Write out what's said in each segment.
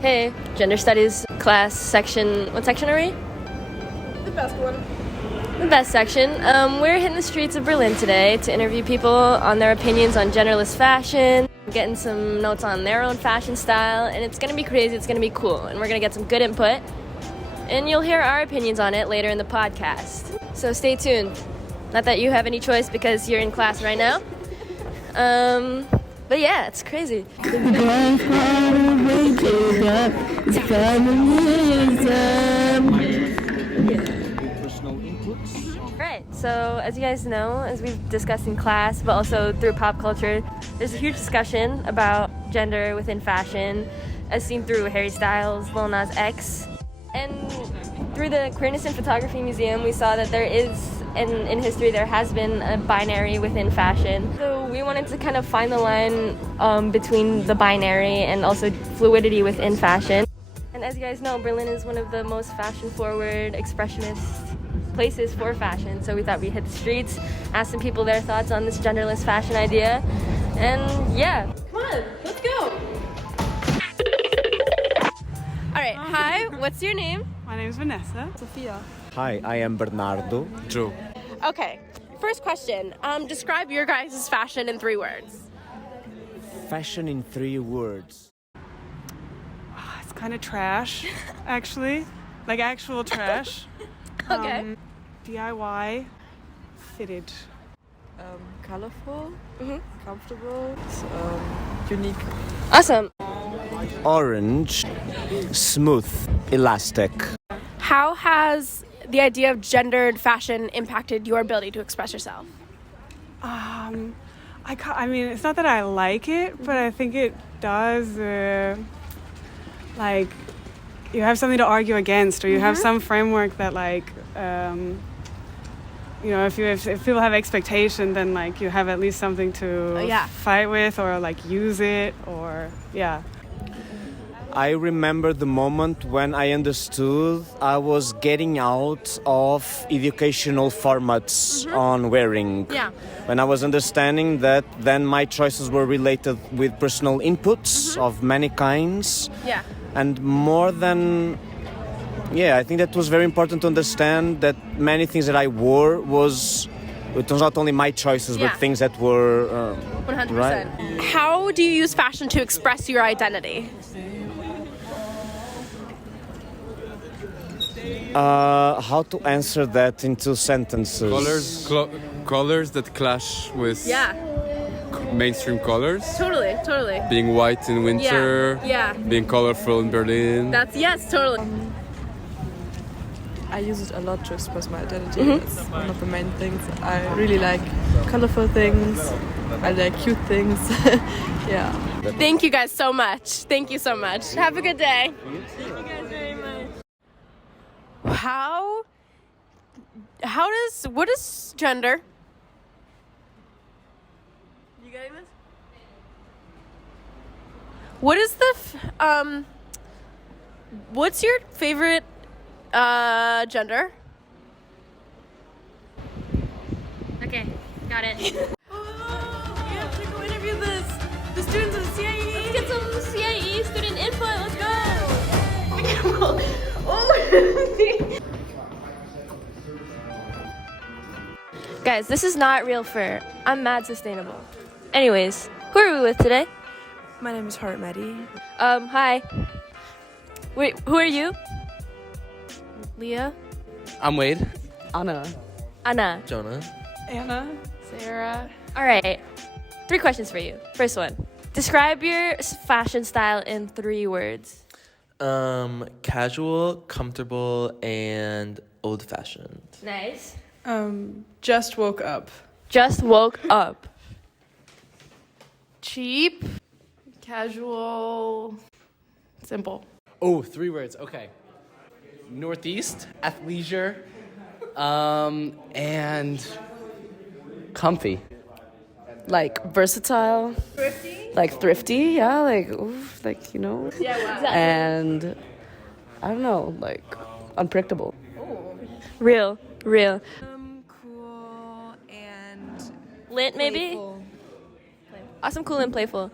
Hey, gender studies class section. What section are we? The best one. The best section. We're hitting the streets of Berlin today to interview people on their opinions on genderless fashion, getting some notes on their own fashion style, and it's gonna be crazy, it's gonna be cool, and we're gonna get some good input, and you'll hear our opinions on it later in the podcast. So stay tuned. Not that you have any choice because you're in class right now. But yeah, it's crazy. Right, so as you guys know, as we've discussed in class, but also through pop culture, there's a huge discussion about gender within fashion, as seen through Harry Styles, Lil Nas X. And through the Queerness in Photography Museum, we saw that there is, and in history there has been, a binary within fashion. So we wanted to kind of find the line between the binary and also fluidity within fashion. And as you guys know, Berlin is one of the most fashion-forward, expressionist places for fashion. So we thought we'd hit the streets, ask some people their thoughts on this genderless fashion idea. And yeah. Come on, let's go. All right, hi, what's your name? My name is Vanessa. Sophia. Hi, I am Bernardo. Joe. Okay, first question. Describe your guys' fashion in 3 words. Fashion in 3 words. It's kind of trash, actually. Like actual trash. Okay. DIY. Fitted. Colorful, comfortable, unique. Awesome. Orange, smooth, elastic. How has the idea of gendered fashion impacted your ability to express yourself? I mean, it's not that I like it, but I think it does, like, you have something to argue against, or you have some framework that, like, you know, if people have expectation, then, like, you have at least something to fight with, or, like, use it, or, yeah. I remember the moment when I understood I was getting out of educational formats on wearing. Yeah. When I was understanding that then my choices were related with personal inputs of many kinds. Yeah. And more than... Yeah, I think that was very important to understand that many things that I wore it was not only my choices, but things that were 100%. right. How do you use fashion to express your identity? How to answer that in 2 sentences? Colors that clash with mainstream colors. Totally. Being white in winter. Yeah. Being colorful in Berlin. Totally. I use it a lot to express my identity. It's one of the main things. I really like colorful things. I like cute things. Yeah. Thank you guys so much. Thank you so much. Have a good day. Thank you guys very much. What is gender? You getting this? What is what's your favorite gender? Okay, got it. We have to go interview the students of CIE. Let's get some CIE student input, let's go! Guys, this is not real fur. I'm mad sustainable. Anyways, who are we with today? My name is Heart Maddie. Hi. Wait, who are you? Leah. I'm Wade. Anna. Anna. Jonah. Anna. Sarah. All right. 3 questions for you. First one. Describe your fashion style in 3 words. Casual, comfortable, and old-fashioned. Nice. Just woke up. Just woke up. Cheap. Casual. Simple. Oh, 3 words. Okay. Northeast, athleisure, and comfy. Like versatile. Thrifty? Like thrifty, yeah, like, oof, like, you know. Yeah, wow. And I don't know, like unpredictable. Real. Cool and Lit, maybe? playful. Awesome, cool, and playful.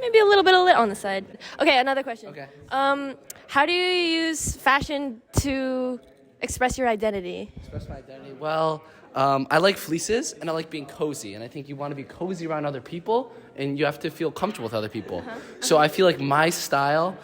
maybe a little bit on the side. Okay, another question. Okay. How do you use fashion to express your identity? Express my identity. Well, I like fleeces and I like being cozy. And I think you want to be cozy around other people and you have to feel comfortable with other people. So I feel like my style,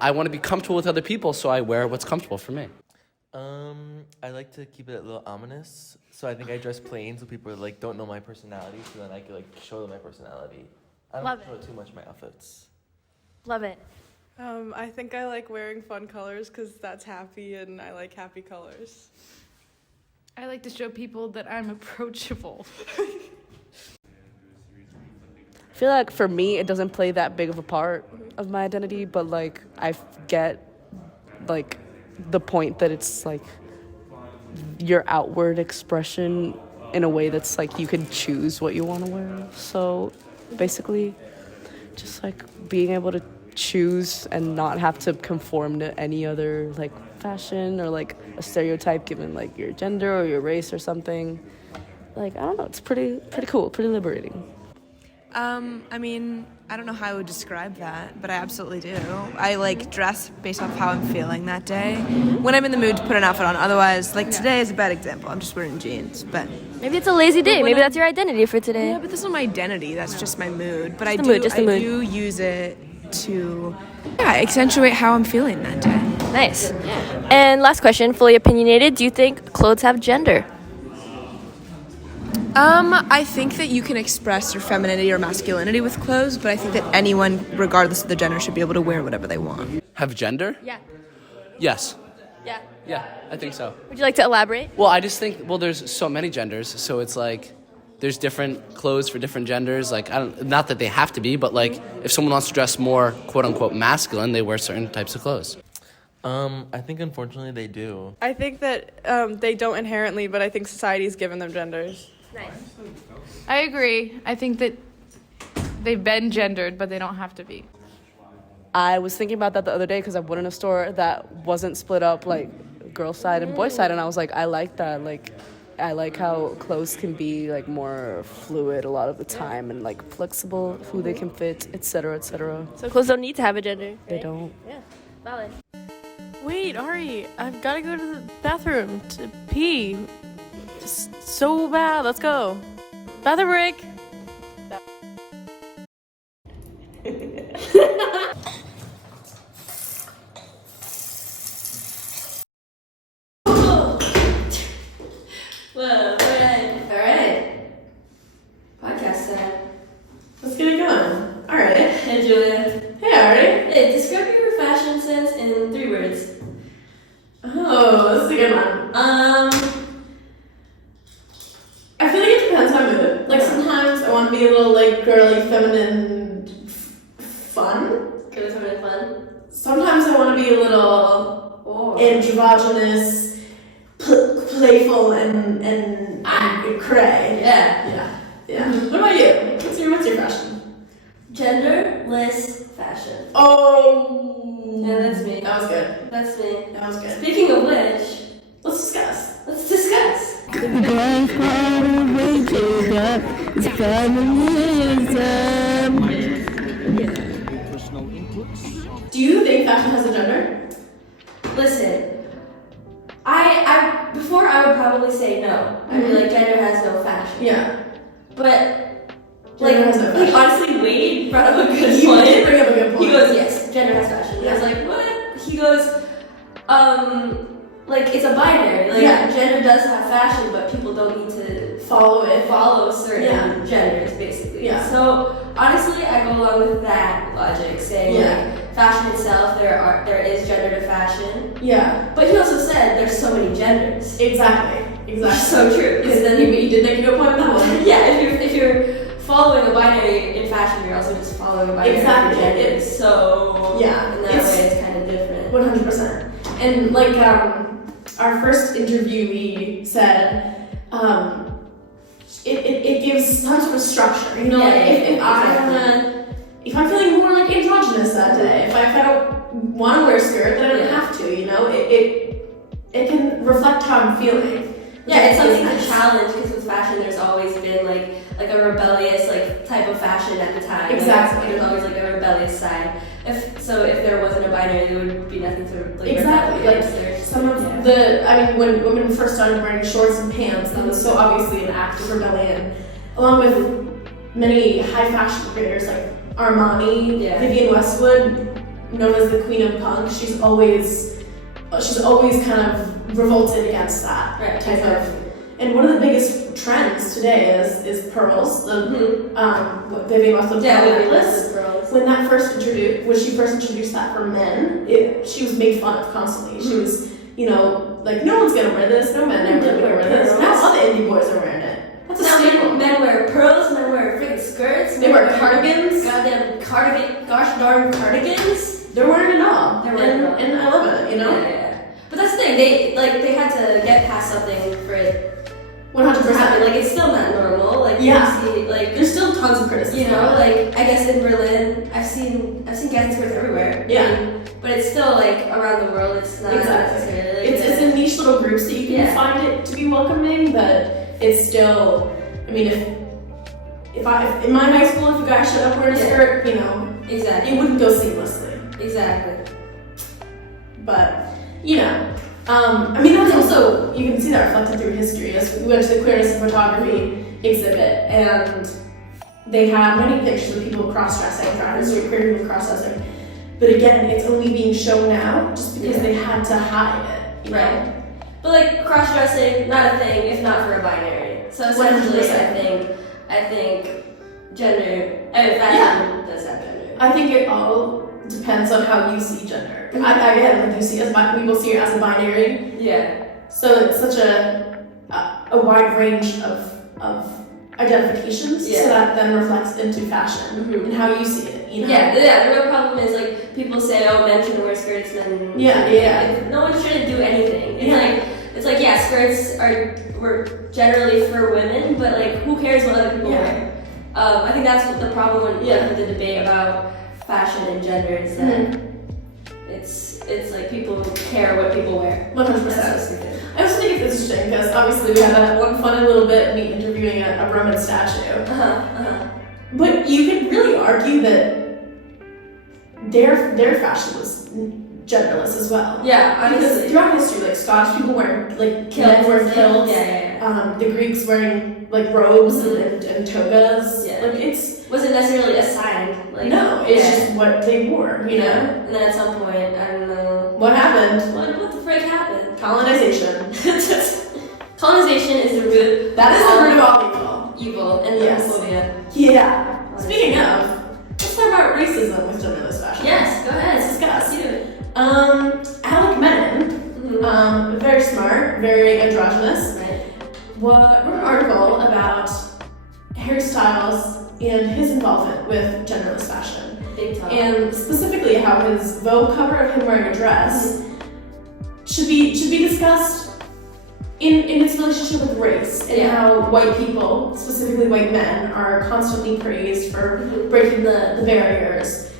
I want to be comfortable with other people, so I wear what's comfortable for me. I like to keep it a little ominous. So I think I dress plain so people like don't know my personality, so then I can like show them my personality. I don't show too much of my outfits. Love it. I think I like wearing fun colors because that's happy and I like happy colors. I like to show people that I'm approachable. I feel like for me, it doesn't play that big of a part of my identity, but like I get like the point that it's like your outward expression in a way that's like you can choose what you want to wear. So basically, just like being able to choose and not have to conform to any other like fashion or like a stereotype given like your gender or your race or something. Like I don't know, it's pretty cool, pretty liberating. I mean, I don't know how I would describe that, but I absolutely do. I like dress based off how I'm feeling that day. When I'm in the mood to put an outfit on. Otherwise, like today is a bad example. I'm just wearing jeans, but maybe it's a lazy day. Maybe that's your identity for today. Yeah, but this is my identity. That's just my mood. But I mood. do use it to accentuate how I'm feeling that day. Nice. And last question, fully opinionated. Do you think clothes have gender? I think that you can express your femininity or masculinity with clothes, but I think that anyone, regardless of the gender, should be able to wear whatever they want. Have gender? Yeah. Yes. Yeah. Yeah, I think so. Would you like to elaborate? Well, I just think, there's so many genders, so it's like there's different clothes for different genders. Like, not that they have to be, but like if someone wants to dress more quote unquote masculine, they wear certain types of clothes. I think unfortunately they do. I think that they don't inherently, but I think society's given them genders. Nice. I agree. I think that they've been gendered, but they don't have to be. I was thinking about that the other day because I went in a store that wasn't split up like girl side and boy side, and I was like, I like that. Like, I like how clothes can be like more fluid a lot of the time and like flexible, who they can fit, etc., etc. So clothes don't need to have a gender. Right? They don't. Yeah, valid. Wait, Ari, I've got to go to the bathroom to pee. Just so bad. Let's go. Bathroom break. Whoa, alright. Podcast time. Let's get it going. All right. Hey, Julia. Hey, Ari. Hey, describe your fashion sense in 3 words. Oh, this is a good one. I feel like it depends on my mood. Like sometimes I want to be a little like girly, feminine, fun. Girly, feminine, fun. Sometimes I want to be a little androgynous, playful, and cray. Yeah. What about you? What's your fashion? Genderless fashion. Oh. Yeah, that's me. That was good. That's me. That was good. Speaking of which, Let's discuss. let's discuss. Do you think fashion has a gender? Listen, I before I would probably say no. I'd be like, gender has no fashion. Yeah. But Gender has no fashion. honestly, Wade brought up a good You point. did bring up a good point. He goes, yes, gender has fashion. Yeah. I was like, what? He goes, like it's a binary. Like gender does have fashion, but people don't need to follow certain genders, basically. Yeah. So honestly, I go along with that logic, saying like fashion itself, there is gender to fashion. Yeah. But he also said there's so many genders. Exactly. So true. Because then you did make a good point with that one. yeah, if you're following a binary in fashion, you're also just following a binary in gender. So in that way, it's kind of different. 100%. And like our first interviewee said, it gives some sort of structure. You know, if I'm feeling more like androgynous that day, if I don't want to wear a skirt, then I don't have to. You know, it can reflect how I'm feeling. Yeah, it's something to challenge, because with fashion, there's always been like like a rebellious like type of fashion at the time. Exactly. Like, there's always like a rebellious side. If there wasn't a binary, there would be nothing to like exactly. rebel Like against. some of the, I mean, when women first started wearing shorts and pants, that was so obviously an act of rebellion. Along with many high fashion creators like Armani, Vivienne Westwood, known as the Queen of Punk, she's always kind of revolted against that type of. And one of the biggest trends today is pearls. The Vivienne Westwood pearl necklace. When she first introduced that for men, she was made fun of constantly. She was, like, no one's gonna wear this. No men ever gonna wear this. Now all the indie boys are wearing it. That's a staple. Men wear pearls. Men wear freaking skirts. They wear cardigans. Goddamn gosh darn cardigans. They're wearing it all. And I love it. Yeah. But that's the thing. They had to get past something for it. 100%. Like, it's still not normal. Like, you see, like, there's still tons of criticism. Like, I guess in Berlin, I've seen gay skirts everywhere. Yeah. But it's still like around the world. It's not necessarily. Like, it's in niche little groups that you can find it to be welcoming, but it's still. I mean, if in my high school, if a guy showed up wearing a skirt, exactly, it wouldn't go seamlessly. Exactly. But I mean, that's also, you can see that reflected through history. As we went to the Queerness in Photography exhibit, and they had many pictures of people cross-dressing throughout history, queer people cross-dressing. But again, it's only being shown now just because they had to hide it. Right. But like cross-dressing, not a thing if not for a binary. So essentially, 100%. I think gender, fashion does have gender. I think it all depends on how you see gender. Again, like you see we will see it as a binary. Yeah. So it's such a wide range of identifications. So that then reflects into fashion and how you see it. Yeah. The real problem is like people say, oh, men shouldn't wear skirts, men. Yeah. No one shouldn't do anything. It's like skirts were generally for women, but like who cares what other people wear? I think that's what the problem with the debate about fashion and gender is that it's like people care what people wear. 100%. I also think it's interesting because obviously we had that one funny little bit me interviewing a Roman statue. But you could really argue that their fashion was genderless as well. Yeah, honestly. Because throughout history, like Scottish people wearing men wearing kilts. The Greeks wearing like robes and togas. Yeah. Like it wasn't necessarily assigned. Like no, it's just what they wore. And then at some point, I don't know what happened. What the frick happened? Colonization. Colonization is the root. That is the root of all evil and homophobia. Yeah. Speaking of, let's talk about racism with genderless fashion. Yes, go ahead. Let's discuss. Do it. Alec Menon, very smart, very androgynous, wrote an article about Harry Styles and his involvement with genderless fashion. Big time. And specifically how his Vogue cover of him wearing a dress should be discussed in its relationship with race, and how white people, specifically white men, are constantly praised for breaking the barriers.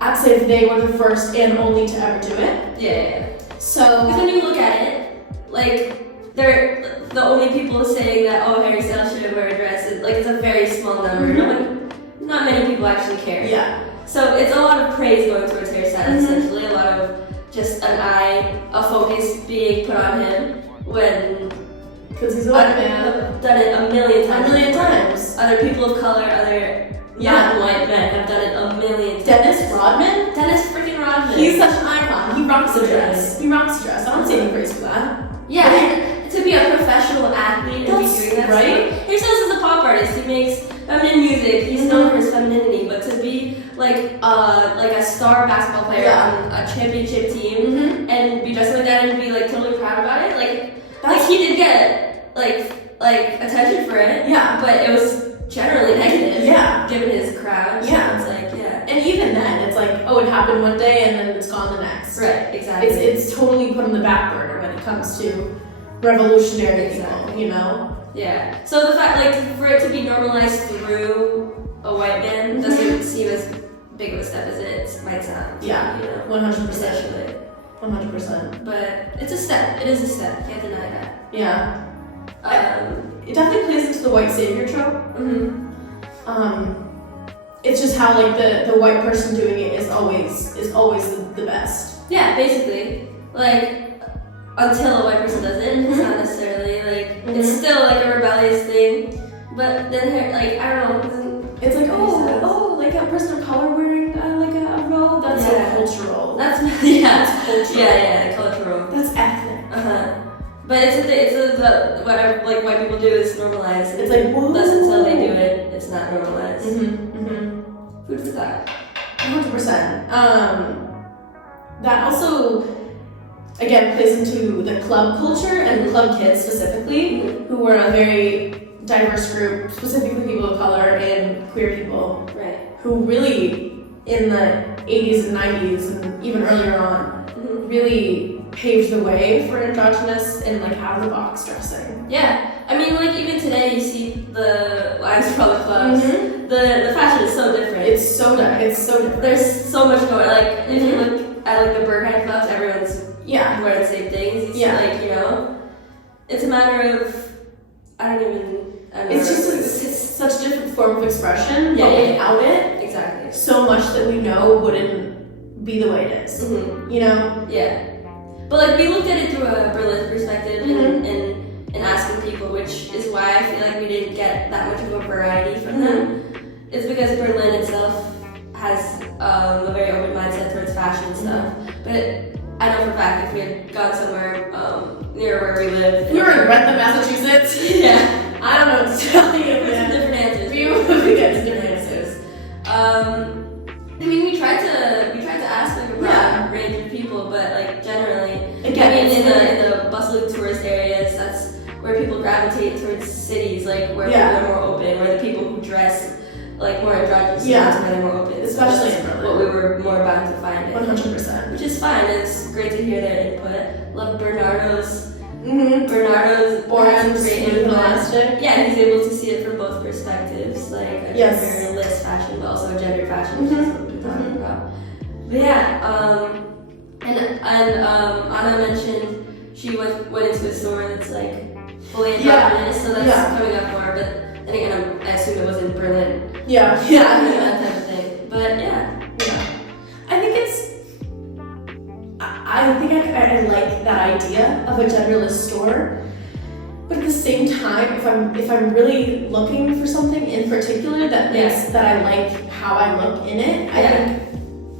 As if they were the first and only to ever do it. Yeah. So because when you look at it, like they're the only people saying that Harry Styles should wear a dress is like it's a very small number. Not many people actually care. Yeah. So it's a lot of praise going towards Harry Styles. Essentially, a lot of just a focus being put on him when. Because he's a white man. Done it a million times. Other people of color, other non-white men have done it a million times. Dennis Rodman? Dennis freaking Rodman. He's such an icon. He rocks a dress. I don't see any praise for that. Yeah, and to be a professional athlete and be doing that right? stuff. Harry Styles is a pop artist. He makes feminine music. He's known for his femininity, but to be like a star basketball player on a championship team and be dressed like that and be like totally proud about it, like he did get like attention for it. Yeah, but it was generally negative. Yeah, given his crowd. So it's like and even then, it's like it happened one day and then it's gone the next. Right, exactly. It's totally put on the back burner when it comes to revolutionary people, Yeah. So the fact, for it to be normalized through a white man doesn't seem as big of a step as it might sound. Yeah. 100%. 100%. But it's a step. It is a step. Can't deny that. Yeah. It definitely plays into the white savior trope. It's just how like the white person doing it is always the best. Yeah, basically. Like, until a white person does it, it's not necessarily like, it's still like a rebellious thing. But then, like, I don't know. It's like, like a person of color wearing like a robe. That's like cultural. That's that's cultural. Yeah, cultural. That's ethnic. But it's what like white people do is normalized. It's like, whoa. That's until they do it, it's not normalized. Food for thought. 100%. That also, again, plays into the club culture and club kids specifically, who were a very diverse group, specifically people of color and queer people, who really, in the 80s and 90s and even earlier on, really paved the way for androgynous and like out-of-the-box dressing. Yeah, I mean, like even today you see the lines for all the clubs. The fashion is so different. It's so different. There's so much going. Like if you look at like the Berghain clubs, everyone's wearing the same things. It's like, you know, it's a matter of I don't know. It's just it's such a different form of expression, but without it, exactly, so much that we know wouldn't be the way it is. You know? Yeah. But like we looked at it through a Berlin perspective and asking people, which is why I feel like we didn't get that much of a variety from them. It's because Berlin itself has a very open mindset towards fashion stuff. But I know for a fact if we had gone somewhere near where we live. We were in Rentham, Massachusetts. I don't know what to tell you, man. Different answers. We get different answers. I mean, we tried to ask like a broad range of people, but like generally, again, I mean, in the bustling tourist areas, that's where people gravitate towards cities, like where people are more open, where the people who dress like more androgynous, where they're more open. Especially so in Berlin. What we were more bound to find. 100%. Which is fine. It's great to hear their input. Love Bernardo's. Bernardo's creative elastic. Yeah, he's able to see it from both perspectives, like a genderless fashion, but also a gendered fashion, which is what we're talking about. But and Anna mentioned she went into a store that's like fully androgynous, so that's coming up more. But then again, I assume it was in Berlin. That type of thing. But I think I like that idea of a genderless store, but at the same time, if I'm really looking for something in particular that makes that I like how I look in it, I think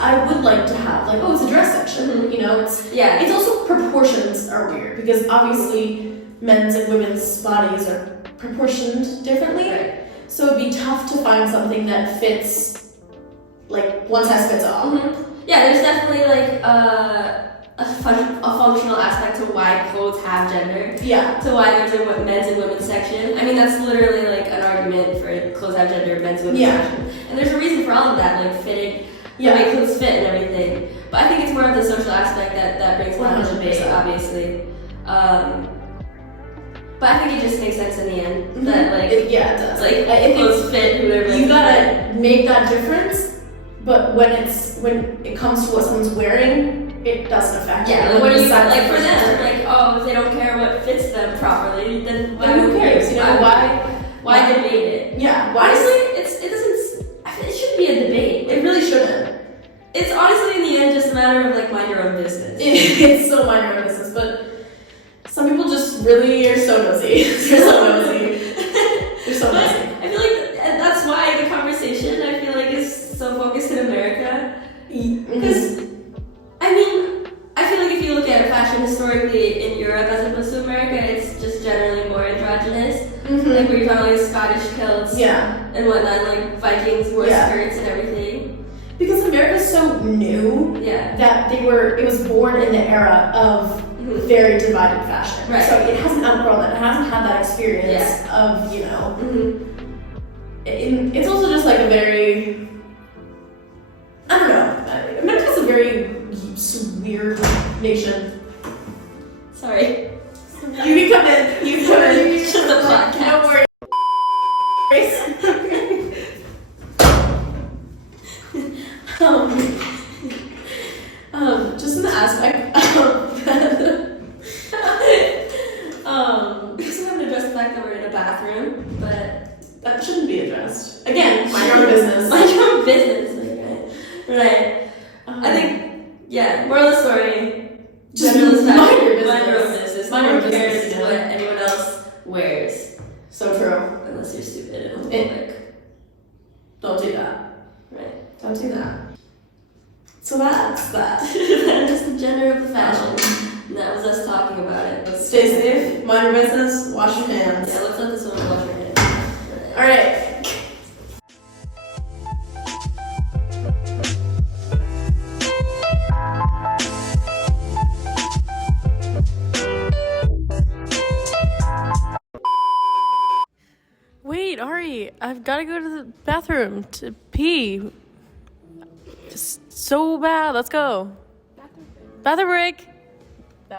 I would like to have like, it's a dress section. You know, it's also proportions are weird because obviously men's and women's bodies are proportioned differently, so it'd be tough to find something that fits like one size fits all. Yeah, there's definitely like a functional aspect to why clothes have gender. To why there's a men's and women's section. I mean, that's literally like an argument for clothes have gender, men's and women's section. And there's a reason for all of that, like fitting, the way clothes fit and everything. But I think it's more of the social aspect that brings about the debate, obviously. But I think it just makes sense in the end that like it does. Like if clothes fit whoever. You gotta make that difference, but when it comes to what someone's wearing, it doesn't affect you. Like, what do you like for them? Like, if they don't care what fits them properly, then who cares? You know why debate it? Honestly, it shouldn't be a debate. It really shouldn't. It's honestly in the end just a matter of like mind your own business. It's so mind your own business, but some people just really are so nosy. They're so nosy. They're so nosy. I feel like that's why the conversation I feel like is so focused in America. Because I mean, I feel like if you look at fashion historically in Europe as opposed to America, it's just generally more androgynous. Like where you found like Scottish kilts and whatnot, like Vikings wore skirts and everything. Because America's so new that it was born in the era of very divided fashion. So it hasn't outgrown that. It hasn't had that experience of, you know. It's also just like a very, I don't know. America's a very weird nation. Sorry. You can come in. You can come in. Shut the podcast. No worries. Just in the aspect of because I'm having to dress Genderless fashion. Mind your own business. No one cares what anyone else wears. So true. Unless you're stupid and homophobic. Don't do that. Right. Don't do that. So that's that. That's the gender of the fashion. And that was us talking about it. Stay safe, mind your business, wash your hands. Yeah, let's let this one wash your hands. Alright. Wait, Ari, I've got to go to the bathroom to pee. Just so bad. Let's go. Bathroom break.